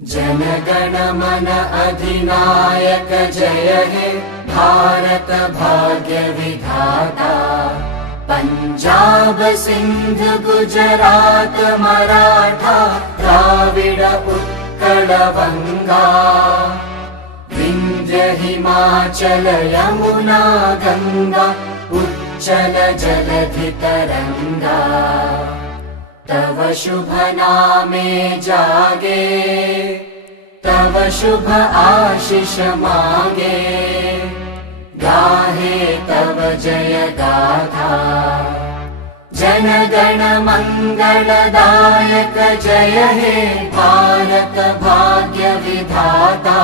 जनगण मन अधिनायक जय हे भारत भाग्य विधाता। पंजाब सिंध गुजरात मराठा द्राविड उत्कल बंगा। विंध्य हिमाचल यमुना गंगा उच्चल जलधि तरंगा। तव शुभ नामे जागे तव शुभ आशीष मागे। गाहे तव जय गाथा जनगण मंगलदायक जय हे भारत भाग्य विधाता।